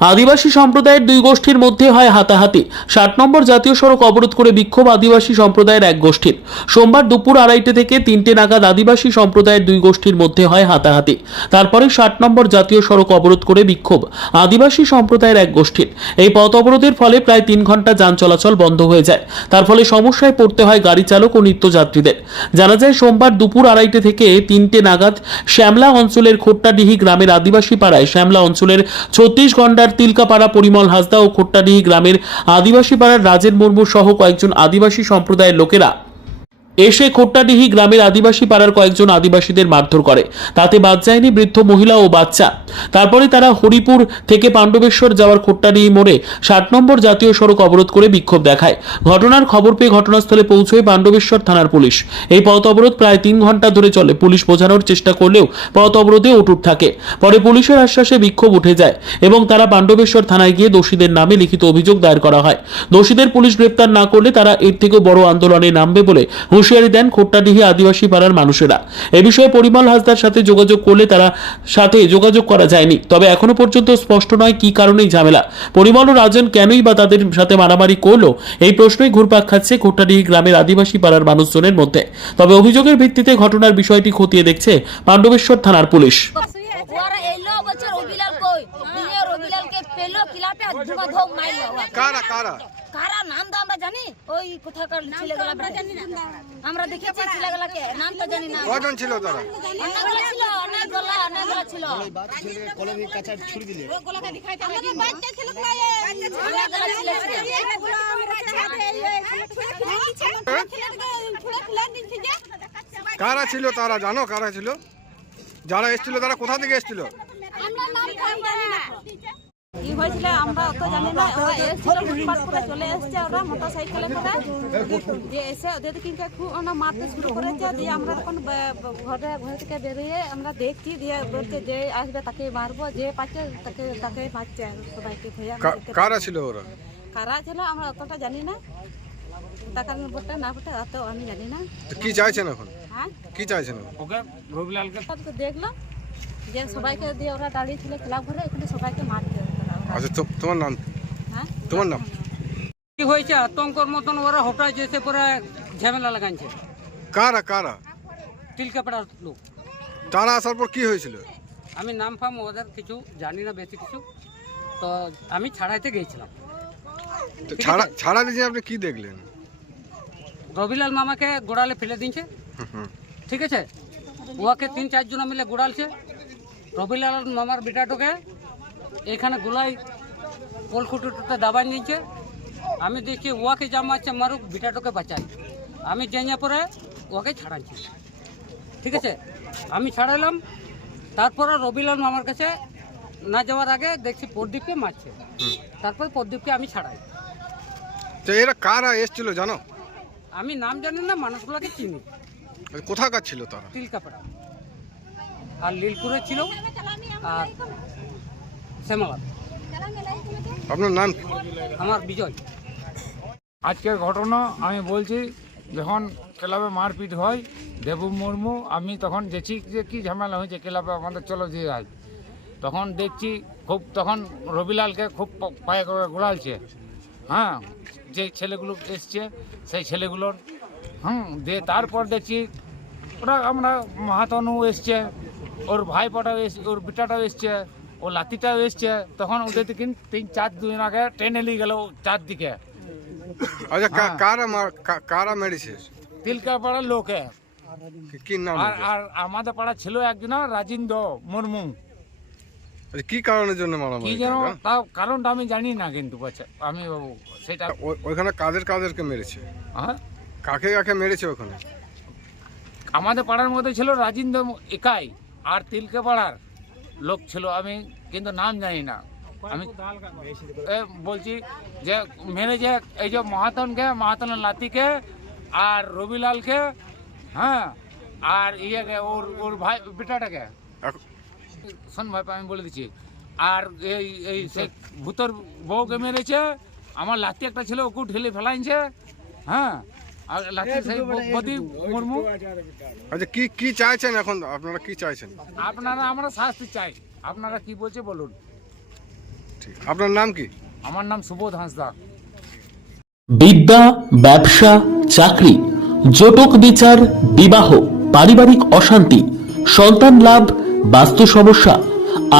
আদিবাসী সম্প্রদায়ের দুই গোষ্ঠীর মধ্যে হয় হাতাহাতি। ষাট নম্বর জাতীয় সড়ক অবরোধ করে বিক্ষোভ আদিবাসী সম্প্রদায়ের এক গোষ্ঠীর। সোমবার দুপুর আড়াইটে থেকে তিনটে নাগাদ আদিবাসী সম্প্রদায়ের দুই গোষ্ঠীর মধ্যে হয় হাতাহাতি। তারপরে ষাট নম্বর জাতীয় সড়ক অবরোধ করে বিক্ষোভ আদিবাসী সম্প্রদায়ের এক গোষ্ঠীর। এই পথ অবরোধের ফলে প্রায় তিন ঘণ্টা যান চলাচল বন্ধ হয়ে যায়। তার ফলে সমস্যায় পড়তে হয় গাড়ি চালক ও নিত্যযাত্রীদের। জানা যায়, সোমবার দুপুর আড়াইটে থেকে তিনটে নাগাদ শ্যামলা অঞ্চলের খোট্টাডিহি গ্রামের আদিবাসী পাড়ায় শ্যামলা অঞ্চলের ছত্রিশ ঘণ্টার তিলকাপাড়া, পরিমল হাসদা ও খোট্টাডিহি গ্রামের আদিবাসী পাড়ার রাজেন মুর্মু সহ কয়েকজন আদিবাসী সম্প্রদায়ের লোকেরা এসে খোট্টাডিহি গ্রামের আদিবাসী পাড়ার কয়েকজন আদিবাসীদের মারধর করে। তাতে বাদ যায়নি বৃদ্ধ মহিলা ও বাচ্চা। তারপরে তারা হরিপুর থেকে পাণ্ডবেশ্বর যাওয়ার খোট্টাডিহি মোড়ে ষাট নম্বর জাতীয় সড়ক অবরোধ করে বিক্ষোভ দেখায়। ঘটনার খবর পেয়ে ঘটনাস্থলে পৌঁছয় পাণ্ডবেশ্বর থানার পুলিশ। এই পথ অবরোধ প্রায় তিন ঘণ্টা ধরে চলে। পুলিশ বোঝানোর চেষ্টা করলেও পথ অবরোধে অটুট থাকে। পরে পুলিশের আশ্বাসে বিক্ষোভ উঠে যায় এবং তারা পাণ্ডবেশ্বর থানায় গিয়ে দোষীদের নামে লিখিত অভিযোগ দায়ের করা হয়। দোষীদের পুলিশ গ্রেপ্তার না করলে তারা এর থেকেও বড় আন্দোলনে নামবে বলে হুঁশিয়ারি দেন খোট্টাডিহি আদিবাসী পাড়ার মানুষেরা। এ বিষয়ে পরিমল হাসদার সাথে যোগাযোগ করলে তারা সাথে যোগাযোগ করা যায়নি। তবে এখনও পর্যন্ত স্পষ্ট নয় কি কারণেই ঝামেলা। পরিমল ও রাজন কেনই বা তাদের সাথে মারামারি করল? এই প্রশ্নই ঘুরপাক খাচ্ছে খোট্টাডিহি গ্রামের আদিবাসী পাড়ার মানুষজনের মধ্যে। তবে অভিযোগের ভিত্তিতে ঘটনার বিষয়টি খতিয়ে দেখছে পাণ্ডবেশ্বর থানার পুলিশ। ওরা এলো বলছে রবিলাল কই? দিয়ে রবিলালকে পেল কিলাপে ধুমা ধোম মাইলো। কারা কারা? কারা নাম তো আমরা জানি? ওই কোথাকার ছেলেগুলা আমরা জানি না। আমরা দেখেছি ছেলেগুলাকে নাম তো জানি না। কজন ছিল তারা? অনেকগুলো ছিল অনেক গলা অনেকগুলো ছিল। আমাদের বাচ্চা ছেলেগুলো অনেকগুলো ছেলে ছিল। কারা ছিল তারা? জানো কারা ছিল? যারা এসেছিল তারা কোথা থেকে এসেছিল? আমরা নাম জানি না। কি হয়েছিল আমরা অত জানি না। ওরা এসেছিল করে চলে এসছে ওরা মোটর সাইকেলে করে দিয়ে এসে ওদের কিন্তু খুব ওরা মারতে শুরু করেছে। দিয়ে আমরা তখন ঘরে ঘর থেকে বেরিয়ে আমরা দেখছি দিয়ে বলছে যে আসবে তাকে মারবো যে পাচ্ছে তাকে তাকে মারছে সবাইকে কা- কারা ছিল ওরা? কারা ছিল আমরা অতটা জানি না। টাকার ব্যাপারটা না ব্যাপারটা অত আমি জানি না। কি চাইছেন এখন? হ্যাঁ? কি চাইছেন তো দেখলাম যে সবাইকে দিয়ে ওরা দাঁড়িয়ে ছিল ক্লাব ঘরে এখানে সবাইকে মারছে। আচ্ছা তো- তোমার নাম? হ্যাঁ? তোমার নাম? কি হয়েছে? আতঙ্কর মতন ওরা হঠাৎ যেতে পরে ঝামেলা লাগাইছে। কারা কারা? তিলকাপাড়ার লোক। তারা আসার পর কি হয়েছিল? আমি নাম ফাম ওদের কিছু জানি না বেশি কিছু। তো আমি ছাড়াইতে গিয়েছিলাম। তো ছাড়া ছাড়া দিয়ে আপনি কি দেখলেন? রবিলাল মামাকে গোড়ালে ফেলে হুম। ঠিক আছে? ওকে তিন চারজন মিলে গোড়ালছে। রবিলাল মামার বেটাটোকে এখানে গোলাই কলখুটুতে দাবাই নিয়েছে। আমি দেখছি ওকে যা মারছে মারুক বিটাটোকে বাঁচাই আমি জেনে পরে ওকে ছাড়াচ্ছি। ঠিক আছে? আমি ছাড়ালাম তারপরে রবিলাল আমার কাছে না যাওয়ার আগে দেখছি প্রদীপকে মারছে। তারপরে প্রদীপকে আমি ছাড়াই। তো এরা কারা এসেছিল জানো? আমি নাম জানি না মানুষগুলোকে চিনি। কোথাকার ছিল তারা? তিলকাপাড়া। আর লীলপুরে ছিল। আর শ্যামলা আপনার নাম? আমার বিজয়। আজকের ঘটনা আমি বলছি যখন ক্লাবে মারপিট হয় দেবু মুর্মু আমি তখন দেখছি যে কী ঝামেলা হয়েছে ক্লাবে আমাদের চলো দিয়ে আজ তখন দেখছি খুব তখন রবিলালকে খুব প- পায়ে করে গোড়ালছে হ্যাঁ যে ছেলেগুলো এসছে সেই ছেলেগুলোর হুম দিয়ে তারপর দেখছি ওরা আমরা মাহাতনু এসছে ওর ভাইপটাও এস ওর বিটাটাও এসছে। ও লাতিটাও এসছে তখন ওদের থেকে তিন চার দিন আগে ট্রেনে নিয়ে গেল চারদিকে। আচ্ছা কা- হ্যাঁ। কারা মার- কা- কারা মেরেছে? তিলকা পাড়ার লোকে। কি- কি নাম আর আর আমাদের পাড়া ছিল একজন রাজিন্দ্র মুর্মু। আচ্ছা, কি কারণের জন্য কি মারামারি যেন? তাও কারণটা আমি জানি না কিন্তু আমি সেটা ও- ওইখানে কাদের কাদেরকে মেরেছে? হ্যাঁ? কাকে কাকে মেরেছে ওখানে? আমাদের পাড়ার মধ্যে ছিল রাজিন্দ্র একাই আর তিলকে পাড়ার লোক ছিল আমি কিন্তু নাম জানি না। আমি বলছি যে মেরে যে এই যে মহাতনকে মহাতনের লাতিকে আর রবিলালকে হ্যাঁ আর ইয়েকে ওর ওর ভাই বেটাটাকে। শোন ভাই আমি বলে দিচ্ছি আর এই এই সে ভূতর বউকে মেরেছে আমার লাতি একটা ছিল ওকে ঠেলে ফেলাইছে হ্যাঁ আর বদি মুর্মু। আচ্ছা কি কি চাইছেন এখন? আপনারা কি চাইছেন? আপনারা আমরা শাস্তি চাই। আপনারা কি বলছে বলুন। ঠিক। আপনার নাম কি? আমার নাম সুবোধ হাঁসদা। বিদ্যা ব্যবসা চাকরি জটক বিচার বিবাহ পারিবারিক অশান্তি সন্তান লাভ বাস্তু সমস্যা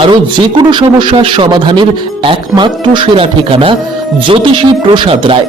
আরও যে কোনো সমস্যার সমাধানের একমাত্র সেরা ঠিকানা জ্যোতিষী প্রসাদ রায়।